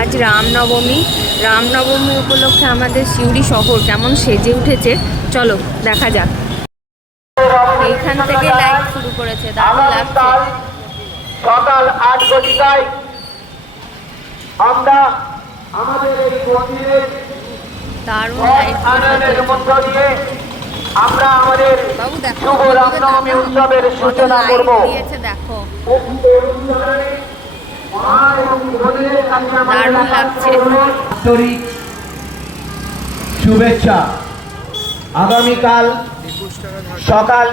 আজ রামনবমী। রামনবমী উপলক্ষে আমাদের সিউড়ি শহর কেমন সেজে উঠেছে চলো দেখা যাক। এইখান থেকে লাইট শুরু করেছে, দারুণ লাগছে। সকাল 8 ঘটিকায় আমরা আমাদের এই মন্দিরের দারুণ লাইট আনন্দের মধ্য দিয়ে আমরা আমাদের বাবু দেখো শুভ রামনবমী উৎসবের সূচনা করব। দেখো দারুণ লাগছে। শুভেচ্ছা। আগামীকাল সকাল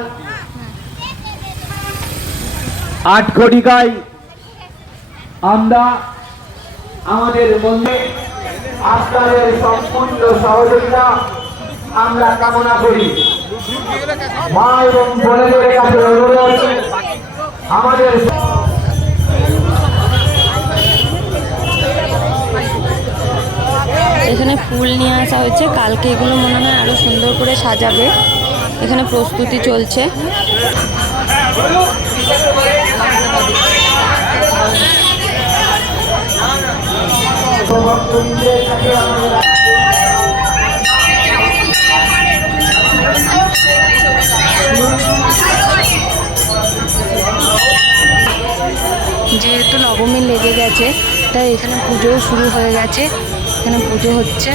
8 ঘটিকায় আমরা আমাদের মন্দিরে আপনাদের সম্পূর্ণ সহযোগিতা আমরা কামনা করি। মা এবং বোনেদের কাছে অনুরোধ, আমাদের এখানে ফুল নিয়ে আসা হয়েছে, কালকে এগুলো মনে হয় আরো সুন্দর করে সাজাবে। এখানে প্রস্তুতি চলছে। যেহেতু নবমী লেগে গেছে তাই এখানে পুজোও শুরু হয়ে গেছে। এখানে পুজো হচ্ছে।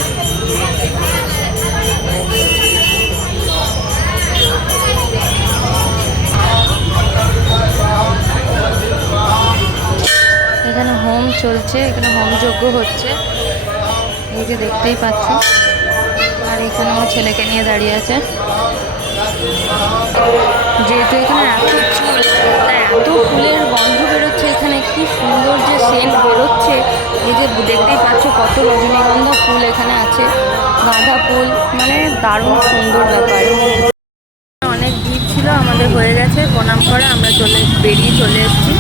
এখানে হোম চলছে, এখানে হোম যজ্ঞ হচ্ছে, এই যে দেখতেই পাচ্ছ। আর এখানে আমার ছেলেকে নিয়ে দাঁড়িয়ে আছে। যেহেতু এখানে এত ফুল, তাই এত ফুলের গন্ধ বেরোচ্ছে। এখানে কি সুন্দর যে সেন্ট বেরোচ্ছে। এই যে দেখতেই পাচ্ছ কত রজনীগন্ধা ফুল এখানে আছে, গাঁদা ফুল, মানে দারুণ সুন্দর ব্যাপার। অনেক ভিড় ছিল, আমাদের হয়ে গেছে প্রণাম করা, আমরা বেরিয়ে চলে এসেছি।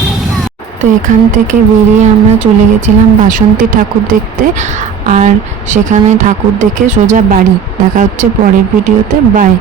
তো এখান থেকে বেরিয়ে আমরা চলে গেছিলাম বাসন্তী ঠাকুর দেখতে, আর সেখানে ঠাকুর দেখে সোজা বাড়ি। দেখা হচ্ছে পরের ভিডিওতে। বাই।